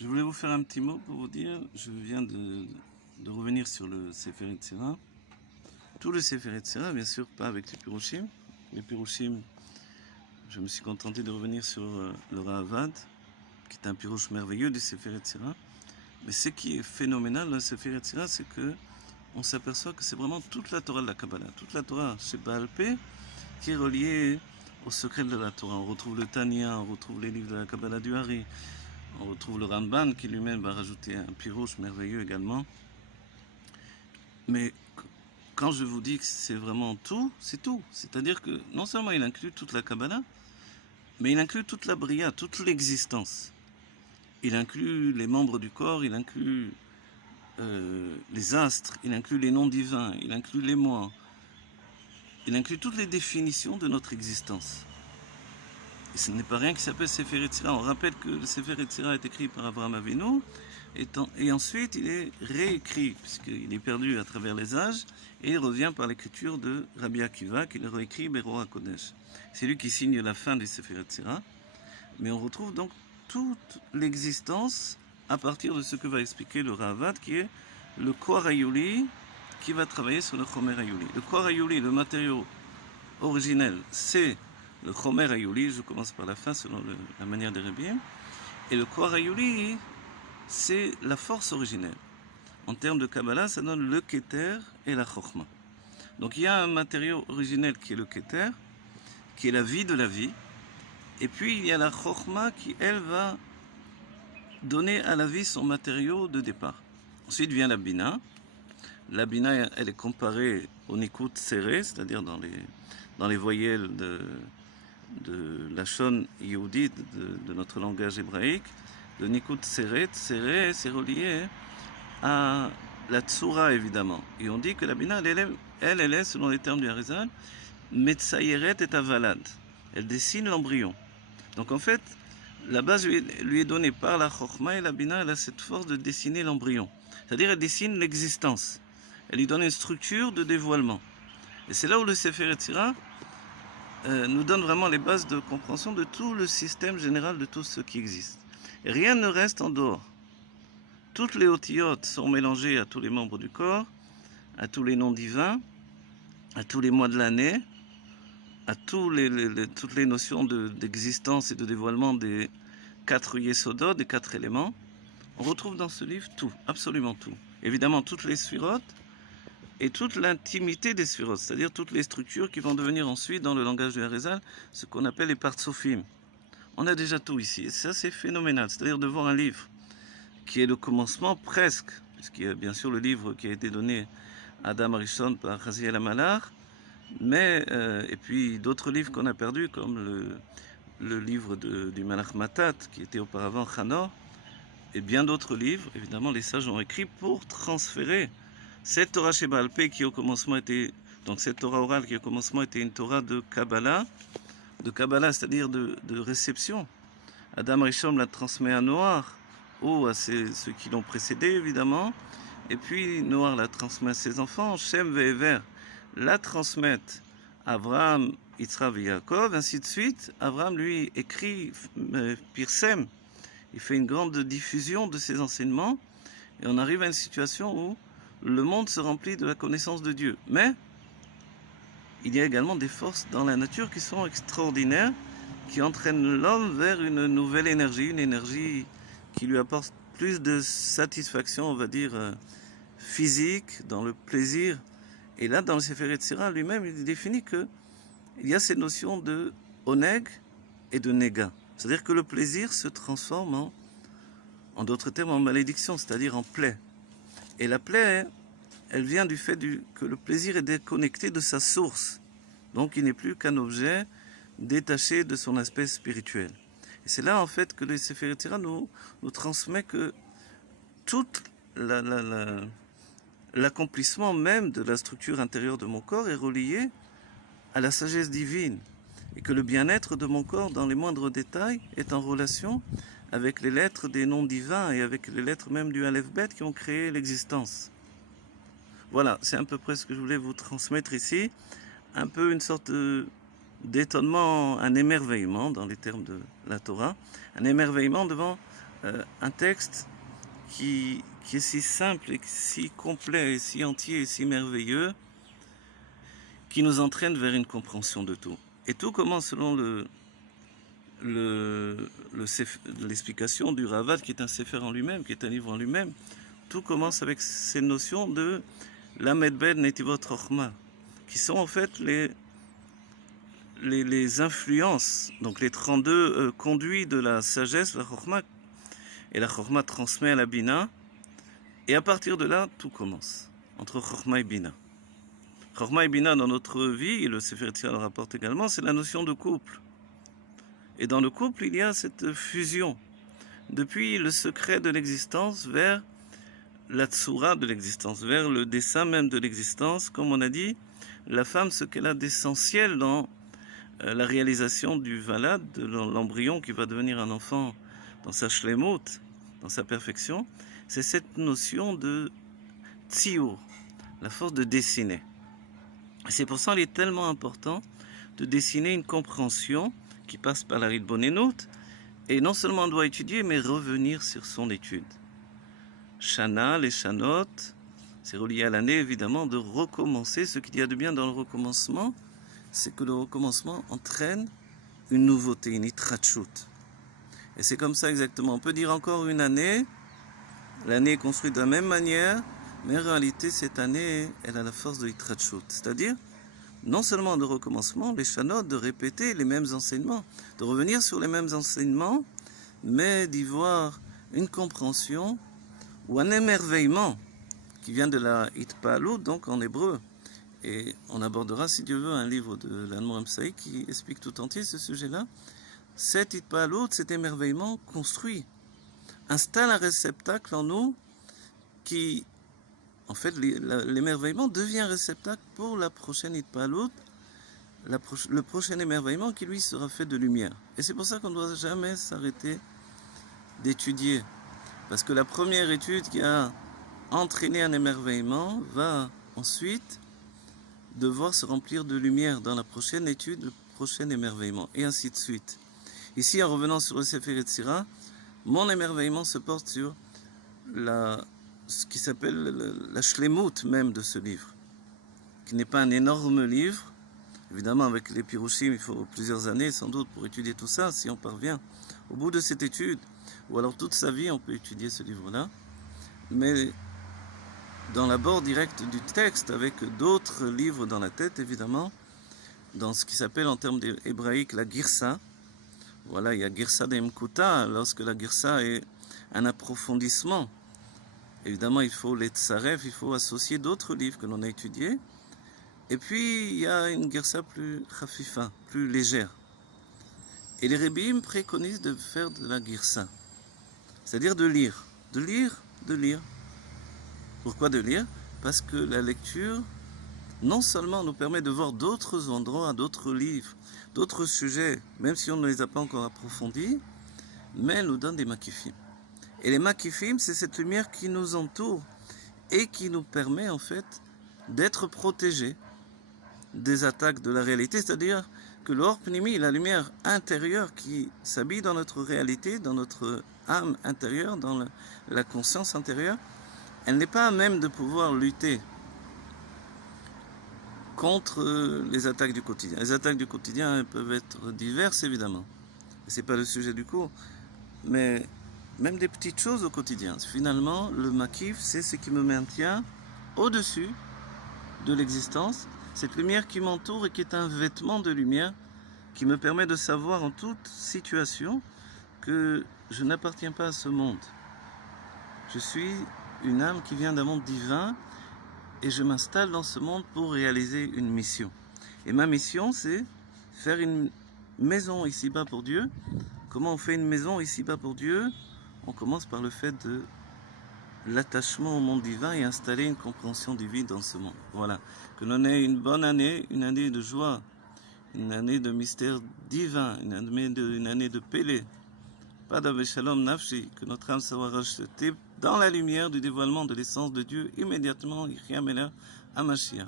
Je voulais vous faire un petit mot pour vous dire, je viens de revenir sur le Sefer Yetzirah. Tout le Sefer Yetzirah, bien sûr, pas avec les Pirushim. Les Pirushim, je me suis contenté de revenir sur le Ra'avad, qui est un Pirush merveilleux du Sefer Yetzirah. Mais ce qui est phénoménal dans le Sefer Yetzirah, c'est que on s'aperçoit que c'est vraiment toute la Torah de la Kabbalah, toute la Torah chez Baal Peh, qui est reliée au secret de la Torah. On retrouve le Tanya, on retrouve les livres de la Kabbalah du Hari, on retrouve le Ramban qui lui-même va rajouter un pirouche merveilleux également. Mais quand je vous dis que c'est vraiment tout, c'est tout. C'est-à-dire que non seulement il inclut toute la Kabbalah, mais il inclut toute la Bria, toute l'existence. Il inclut les membres du corps, il inclut les astres, il inclut les noms divins, il inclut les mois, il inclut toutes les définitions de notre existence. Et ce n'est pas rien qui s'appelle Sefer Yetzirah. On rappelle que le Sefer Yetzirah est écrit par Abraham Avinu, et ensuite il est réécrit, puisqu'il est perdu à travers les âges, et il revient par l'écriture de Rabbi Akiva, qu'il réécrit Bero HaKodesh. C'est lui qui signe la fin du Sefer Yetzirah. Mais on retrouve donc toute l'existence à partir de ce que va expliquer le Ra'avad, qui est le Koar Hayuli, qui va travailler sur le Chomer Hayuli. Le Koar Hayuli, le matériau originel, c'est le Chomer Hayuli, je commence par la fin selon la manière des Rebbeim, et le Koar Hayuli, c'est la force originelle. En termes de Kabbalah, ça donne le Keter et la Chokhmah. Donc il y a un matériau originel qui est le Keter, qui est la vie de la vie, et puis il y a la Chokhmah qui, elle, va donner à la vie son matériau de départ. Ensuite vient la Bina. La Bina, elle est comparée au Nikut serré, c'est-à-dire dans les voyelles de la Shon Yehudi, de notre langage hébraïque. Le Nikut serré, c'est relié à la Tsura, évidemment. Et on dit que la Bina, elle est, selon les termes du Harizal, Metzayeret et Avalad. Elle dessine l'embryon. Donc en fait, la base lui est donnée par la Chokhmah, et la Bina, elle a cette force de dessiner l'embryon. C'est-à-dire elle dessine l'existence. Elle lui donne une structure de dévoilement. Et c'est là où le Sefer Yetzirah nous donne vraiment les bases de compréhension de tout le système général de tout ce qui existe. Et rien ne reste en dehors. Toutes les otiotes sont mélangées à tous les membres du corps, à tous les noms divins, à tous les mois de l'année, à toutes les notions d'existence et de dévoilement des 4 yesodot, des 4 éléments. On retrouve dans ce livre tout, absolument tout. Évidemment, toutes les sphirotes et toute l'intimité des sphirotes, c'est-à-dire toutes les structures qui vont devenir ensuite, dans le langage du Harizal, ce qu'on appelle les partsofim. On a déjà tout ici, et ça c'est phénoménal, c'est-à-dire de voir un livre qui est le commencement presque, puisqu'il y a bien sûr le livre qui a été donné à Adam Arishon par Raziel Amalar, mais, et puis d'autres livres qu'on a perdus, comme le livre du Malach Matat, qui était auparavant Chanor, et bien d'autres livres, évidemment les sages ont écrit pour transférer cette Torah chez Baal Peh qui au commencement était, donc cette Torah orale qui au commencement était une Torah de Kabbalah, c'est-à-dire de réception. Adam Rishon la transmet à Noach, ou à ceux qui l'ont précédé évidemment, et puis Noach la transmet à ses enfants, Shem et Ever la transmettent à Abraham, Yitzhak et Yaakov, ainsi de suite. Abraham lui écrit Pirsem, il fait une grande diffusion de ses enseignements, et on arrive à une situation où le monde se remplit de la connaissance de Dieu. Mais il y a également des forces dans la nature qui sont extraordinaires, qui entraînent l'homme vers une nouvelle énergie, une énergie qui lui apporte plus de satisfaction, on va dire, physique, dans le plaisir. Et là, dans le Sefer Yetzirah lui-même, il définit qu'il y a ces notions de oneg et de nega. C'est-à-dire que le plaisir se transforme en d'autres termes, en malédiction, c'est-à-dire en plaie. Et la plaie, elle vient du fait que le plaisir est déconnecté de sa source. Donc il n'est plus qu'un objet détaché de son aspect spirituel. Et c'est là en fait que le Sefer Yetzirah nous transmet que tout l'accomplissement même de la structure intérieure de mon corps est relié à la sagesse divine. Et que le bien-être de mon corps dans les moindres détails est en relation avec les lettres des noms divins et avec les lettres même du Aleph Bet qui ont créé l'existence. Voilà, c'est à peu près ce que je voulais vous transmettre ici. Un peu une sorte d'étonnement, un émerveillement dans les termes de la Torah. Un émerveillement devant un texte qui est si simple et si complet et si entier et si merveilleux, qui nous entraîne vers une compréhension de tout. Et tout commence selon l'explication du Ravad, qui est un sefer en lui-même, qui est un livre en lui-même. Tout commence avec ces notions de Lamed Ben Netivot Chochma, qui sont en fait les influences, donc les 32 conduits de la sagesse, la Chochma, et la Chochma transmet à la Bina, et à partir de là, tout commence, entre Chochma et Bina. Chochma et Bina dans notre vie, et le Sefer Yetzirah le rapporte également, c'est la notion de couple. Et dans le couple, il y a cette fusion, depuis le secret de l'existence vers la tsura de l'existence, vers le dessin même de l'existence. Comme on a dit, la femme, ce qu'elle a d'essentiel dans la réalisation du valad, de l'embryon qui va devenir un enfant dans sa shlemut, dans sa perfection, c'est cette notion de tziur, la force de dessiner. C'est pour ça qu'il est tellement important de dessiner une compréhension qui passe par la Ritbonenut, et non seulement on doit étudier, mais revenir sur son étude. Shana, les Shanot, c'est relié à l'année évidemment, de recommencer. Ce qu'il y a de bien dans le recommencement, c'est que le recommencement entraîne une nouveauté, une itrachut. Et c'est comme ça exactement. On peut dire encore une année, l'année est construite de la même manière, mais en réalité cette année, elle a la force de itrachut. C'est-à-dire, non seulement de recommencement, les Shanot, de répéter les mêmes enseignements, de revenir sur les mêmes enseignements, mais d'y voir une compréhension ou un émerveillement qui vient de la Hitpalut, donc en hébreu. Et on abordera, si Dieu veut, un livre de l'Admor Emsaï qui explique tout entier ce sujet-là. Cet Hitpalut, cet émerveillement construit, installe un réceptacle en nous qui, en fait, l'émerveillement devient réceptacle pour la prochaine Hitpalut, le prochain émerveillement qui, lui, sera fait de lumière. Et c'est pour ça qu'on ne doit jamais s'arrêter d'étudier. Parce que la première étude qui a entraîné un émerveillement va ensuite devoir se remplir de lumière dans la prochaine étude, le prochain émerveillement, et ainsi de suite. Ici, en revenant sur le Sefer Yetzirah, mon émerveillement se porte sur ce qui s'appelle la shlemut même de ce livre, qui n'est pas un énorme livre. Évidemment, avec les pirushim, il faut plusieurs années sans doute pour étudier tout ça, si on parvient au bout de cette étude, ou alors toute sa vie, on peut étudier ce livre-là. Mais dans l'abord direct du texte, avec d'autres livres dans la tête, évidemment, dans ce qui s'appelle en termes hébraïques la girsa. Voilà, il y a girsa d'Emkuta, lorsque la girsa est un approfondissement. Évidemment, il faut les tsaref, il faut associer d'autres livres que l'on a étudiés. Et puis, il y a une girsa plus chafifa, plus légère. Et les Rebbeim préconisent de faire de la girsa, c'est-à-dire de lire, de lire, de lire. Pourquoi de lire? Parce que la lecture, non seulement nous permet de voir d'autres endroits, d'autres livres, d'autres sujets, même si on ne les a pas encore approfondis, mais elle nous donne des makifim. Et les makifim, c'est cette lumière qui nous entoure et qui nous permet en fait d'être protégés des attaques de la réalité, c'est-à-dire que l'or pnimi, la lumière intérieure qui s'habille dans notre réalité, dans notre âme intérieure, dans la conscience intérieure, elle n'est pas à même de pouvoir lutter contre les attaques du quotidien. Les attaques du quotidien peuvent être diverses, évidemment. Ce n'est pas le sujet du cours, mais même des petites choses au quotidien. Finalement, le makif, c'est ce qui me maintient au-dessus de l'existence, cette lumière qui m'entoure et qui est un vêtement de lumière qui me permet de savoir en toute situation que je n'appartiens pas à ce monde. Je suis une âme qui vient d'un monde divin et je m'installe dans ce monde pour réaliser une mission. Et ma mission, c'est faire une maison ici-bas pour Dieu. Comment on fait une maison ici-bas pour Dieu? On commence par le fait de l'attachement au monde divin et installer une compréhension divine dans ce monde. Voilà. Que l'on ait une bonne année, une année de joie, une année de mystère divin, une année de Pélé. Pas d'Aveshalom Nafshi, que notre âme soit rachetée dans la lumière du dévoilement de l'essence de Dieu immédiatement, Ychia Meler, à Mashiach.